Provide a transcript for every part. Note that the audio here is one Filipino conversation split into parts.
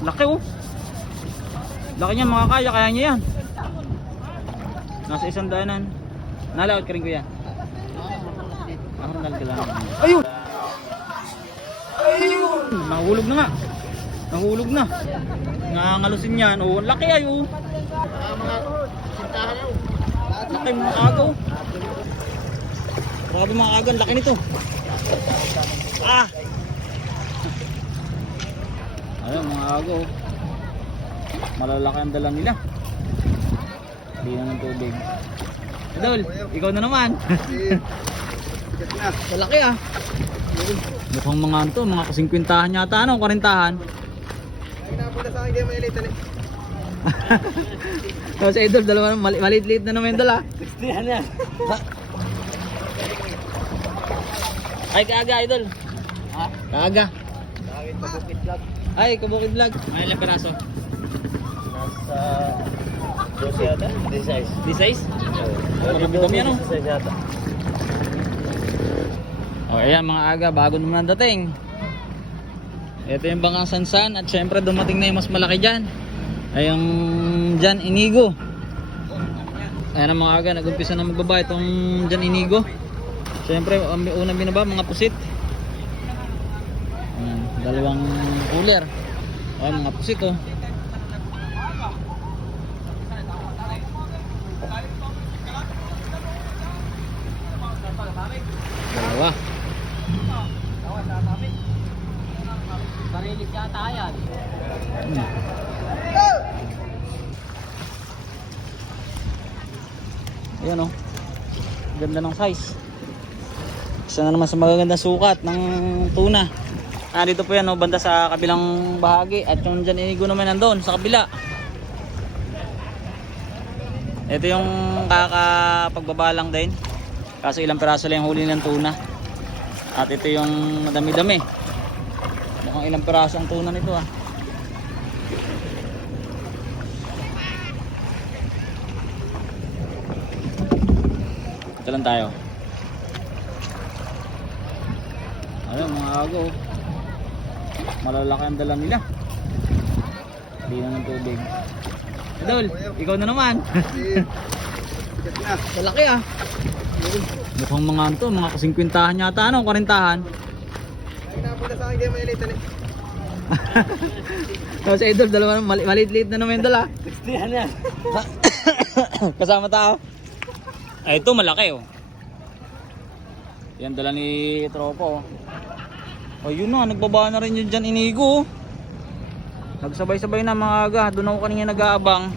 Laki oh. Laki niya, makakaya, kaya niya yan. Nasa 100. Nalakad ka rin kuya. Nal ka lang. Ayun! Ayun! Nahulog na nga. Nahulog na. Nangangalusin yan. Oh, laki ay oh. Mga sintahan yun. Laki mga agaw. Grabe mga agaw, laki nito. Ah! Ayun mga agaw. Malalaki ang dala nila. Hindi na ng tubig. Idol, ikaw na naman. Malaki ah. Mukhang mga to, mga ka-50 yata, ano, 40. Ay, napunta sa akin, hindi mo ilita ni. Tapos idol, dalawa maliit-liit na naman yung dala. 60 yan. Ay, kaaga idol. Ha? Kaaga. Bakit pabukit vlog? Ay, Kabukid Vlog. May ilang peraso? Nasa 12 yata? 16. Di size? Marami ano? 16 yata. O ayan mga aga, bago naman ang dating. Ito yung Bangang Sansan at syempre dumating na yung mas malaki dyan. Ay yung Jan Inigo. Ayan ang mga aga, nag-umpisa na magbaba itong Jan Inigo. Syempre ang unang binaba mga pusit. Ayan, dalawang cooler. Ayan mga pusit oh. Dalawa. Barilis yata yan. Ayan oh. Ganda ng size. Isa na naman sa magagandang sukat ng tuna. Dito po yan oh, banda sa kabilang bahagi. At yung Jan Inigo naman nandun sa kabila. Ito yung kakapagbaba lang din. Kaso ilang peraso lang yung huli ng tuna. At ito yung madami-dami. Mukhang ilang peraso ang tuna nito ah. Ito lang tayo. Ayun mga agaw. Malalaki ang dala nila. Hindi na ng tubig. Idol, ikaw na naman. Malaki ah. Mukhang mga to, mga ka-50 yata, ano, 40. Ay, napunta sa akin, hindi mo ilita ni. Tapos idol, dalawa maliit-liit na naman yung dala. 60 yan. Kasama tao. Ay ito malaki oh. Yan dala ni tropa oh. Ayun na, nagbaba na rin yung Jan Inigo oh. Nagsabay-sabay na mga aga. Doon ako kanina nag-aabang.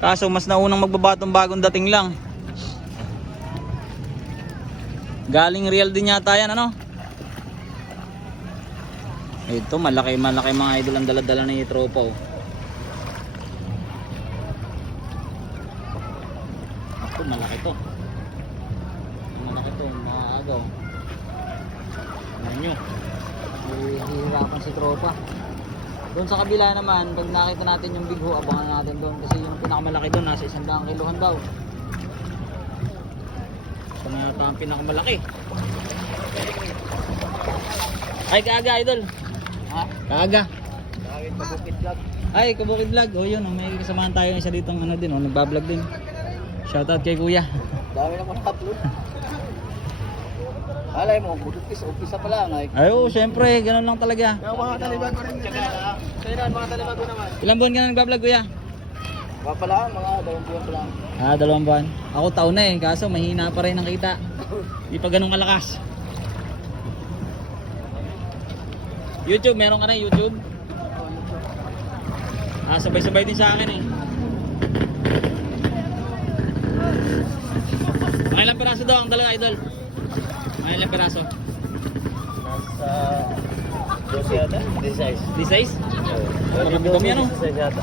Kaso mas naunang magbaba tong bagong dating lang. Galing real din yata yan ano. Ito malaki mga idol ang dala-dala ni tropa oh. Ito malaki to. Malaki to mga agaw. Tingnan nyo. Hihirapan si tropa. Doon sa kabila naman, pag nakita natin yung big ho, abangan natin doon kasi yung pinakamalaki doon nasa 100 kilohan daw. Ito na yata ang pinakamalaki. Ay kaaga idol. Ha? Kaaga. Bakit pabukit vlog? Ay Kabukid Vlog. Oh yun, oh, may kasamahan tayo isa ditong ano din, oh, nagba-vlog din. Shoutout kay kuya. Dami naman upload. Alay mo, umpisa pa lang ay. Ay oo, syempre, ganun lang talaga. Yung mga talibag ko rin. Sa'yo na, mga talibag ko naman. Ilang buwan ka na nagba-vlog kuya? Mga pala, mga 2 buwan pa lang. 2 buwan. Ako taon na eh, kaso mahina pa rin ang kita. Di pa ganun kalakas. YouTube, meron ka na YouTube? Sabay-sabay din sa akin eh. Ilang peraso daw ang dalawa idol? Ilang peraso? Nasa 12 yata? 16. Di size? Marami ano? 16 yata.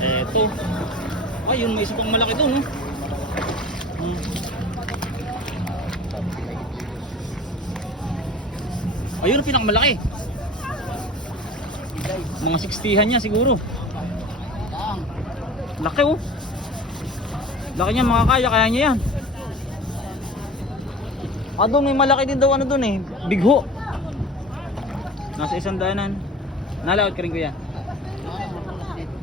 Eto. Ayun, may isa pang malaki doon, no? Ayun, ang pinakamalaki. Mga 60han niya siguro. Laki oh. Laki niya, makakaya, kaya niya yan. Doon may malaki din daw ano doon eh. Bigho. Nasa 100. Nalaot ka rin kuya.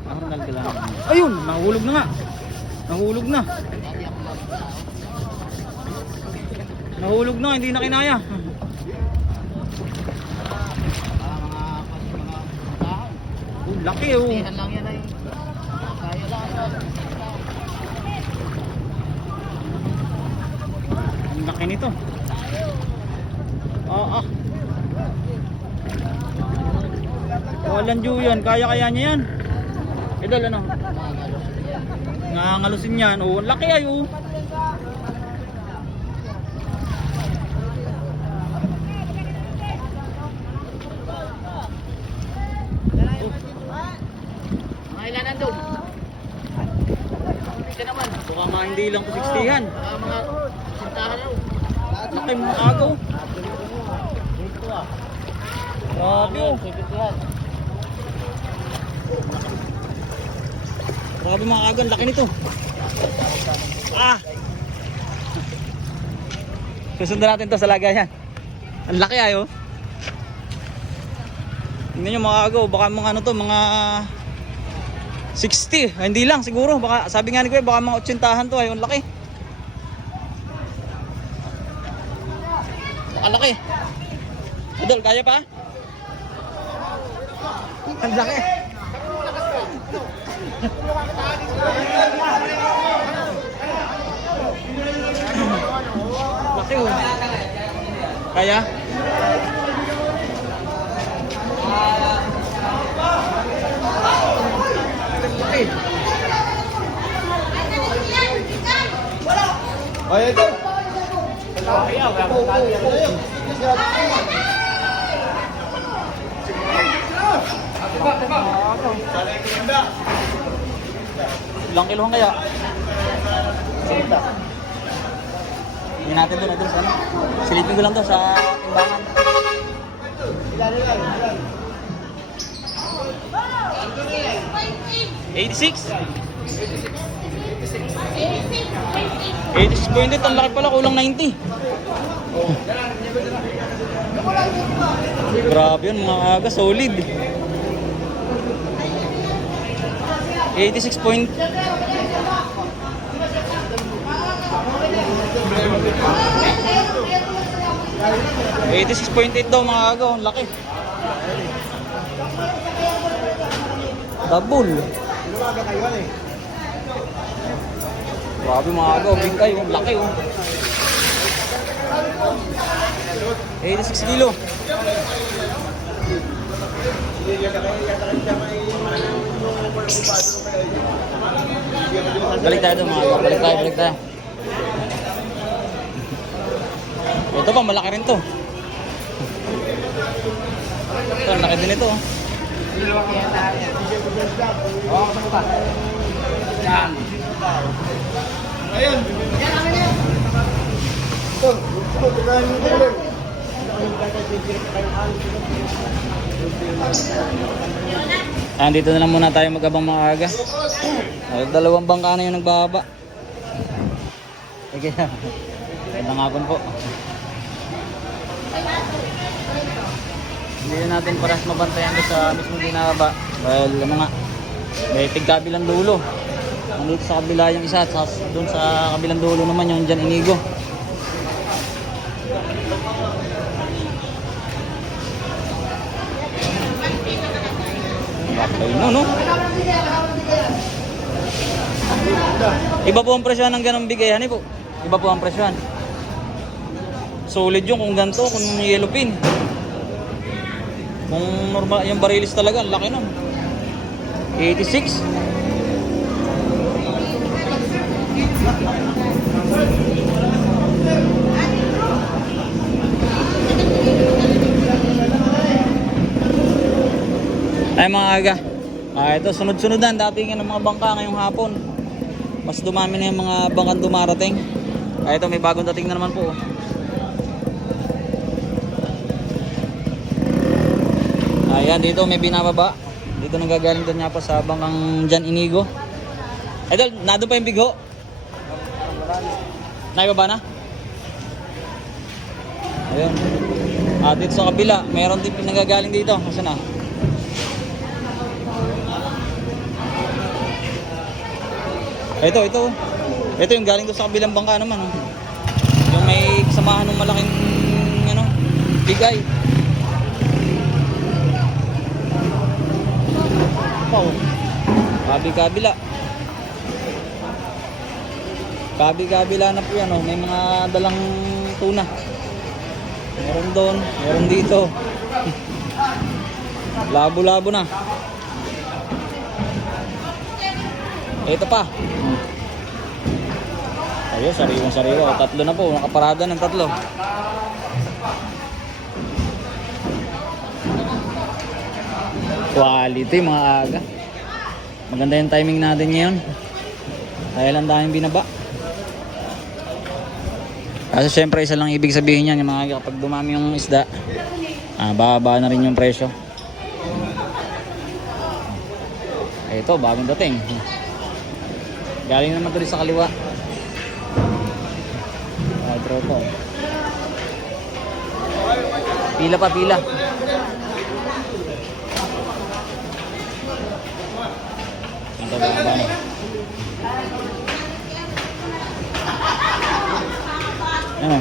Ronald ka lang. Ayun, nahulog na nga. Nahulog na. Nahulog na, hindi na kinaya. Laki oh. Lang yan ay. Kaya lang. Ang laki nito. Walang Diyo yan, kaya niya yan. Idol ano? Nangangalusin yan. Oh, ang laki ay oh. Mga ilan nandun? Ito naman. Baka mga hindi lang po 60-han. Mga sintahan na. Laki mga agaw. Dito ah. Grabe oh. Grabe mga agaw, laki nito. Susundan natin to sa lagayan. Ang laki ayo. Tingnan nyo mga agaw, baka mga ano to, mga 60. Hindi lang siguro, baka sabi nga ni Kuya, baka mga 80-han to, ayun laki. Baka laki. Idol, kaya pa? Ang laki. Laki oh. Kaya? Ay, ito. Ilang kilohan kaya? Hindi natin doon, idol, sana. Silipin ko lang to sa timbangan. Ilan? 86? 86.8, ang laki pala, kulang 90. Grabe yun mga aga, solid. 86 point. 86.8 daw mga agaw, ang laki. Double. Grabe mga agaw, big ay, ang laki oh. 86 kilo. Balik tayo mga agaw, balik tayo. Ito pa, malaki rin to. Ito, ang laki din ito. Ayun. Ayan, dito na lang muna tayo mag-abang mga aga. Dalawang bangka na yung nagbaba. Okay. Magandang hapon po. Hindi na natin paras mabantayan doon sa mismong binaba. Dahil ano nga, may tigkabilang dulo. Nandito sa kabila yung isa at doon sa kabilang dulo naman yung dyan inigo. Ayun no? Iba po ang presyon ng ganong bigayan po. Iba po ang presyon. Solid yung kung ganito, kung yellow pin. Kung normal, yung barilis talaga, ang laki nun. 86. Ay mga aga. Ito, sunod-sunodan. Dating ng mga bangka ngayong hapon. Mas dumami na yung mga bangkang dumarating. Ito, may bagong dating na naman po. Ayan, dito may binababa. Dito nanggagaling doon nga po sa bangkang Jan Inigo. Idol, nado pa yung bigho. Naibaba na? Ayun. Dito sa kabila, meron din pinagagaling dito. Kasi na. Ito. Ito yung galing doon sa kabilang bangka naman. Oh. Yung may kasamahan ng malaking ano, bigay. Oh. Kabila. Kabila na po yan. Oh. May mga dalang tuna. Meron doon, meron dito. Labo-labo na. Ito pa. Ayun, sariwa. Tatlo na po, nakaparada ng tatlo. Quality mga aga. Maganda yung timing natin ngayon. Dahil ang daming binaba. Kasi syempre isa lang ibig sabihin yan yung mga aga, kapag dumami yung isda, bababa na rin yung presyo. Ito, bagong dating. Galing naman ito rin sa kaliwa. Tropo. Pila. Ang tababa na. Ano?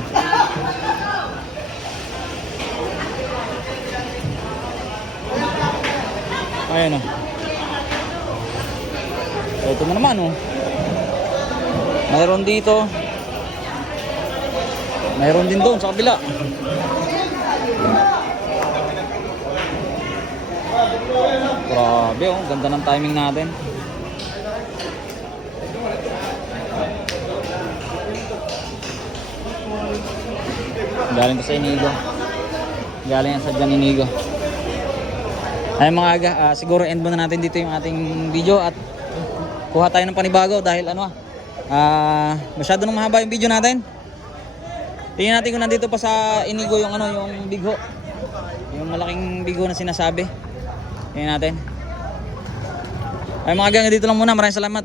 Ayan o. Ito na naman o. Mayroon dito. Mayroon din doon sa kabila. Grabe oh, ganda ng timing natin. Galing ko sa Inigo. Galing yan sa Jan Inigo. Ay mga aga, siguro end muna natin dito yung ating video at kuha tayo ng panibago dahil masyado nang mahaba yung video natin. Tingnan natin kung nandito pa sa Inigo yung yung bigho. Yung malaking bigho na sinasabi. Tingnan natin. Ay mga gang, dito lang muna. Maraming salamat.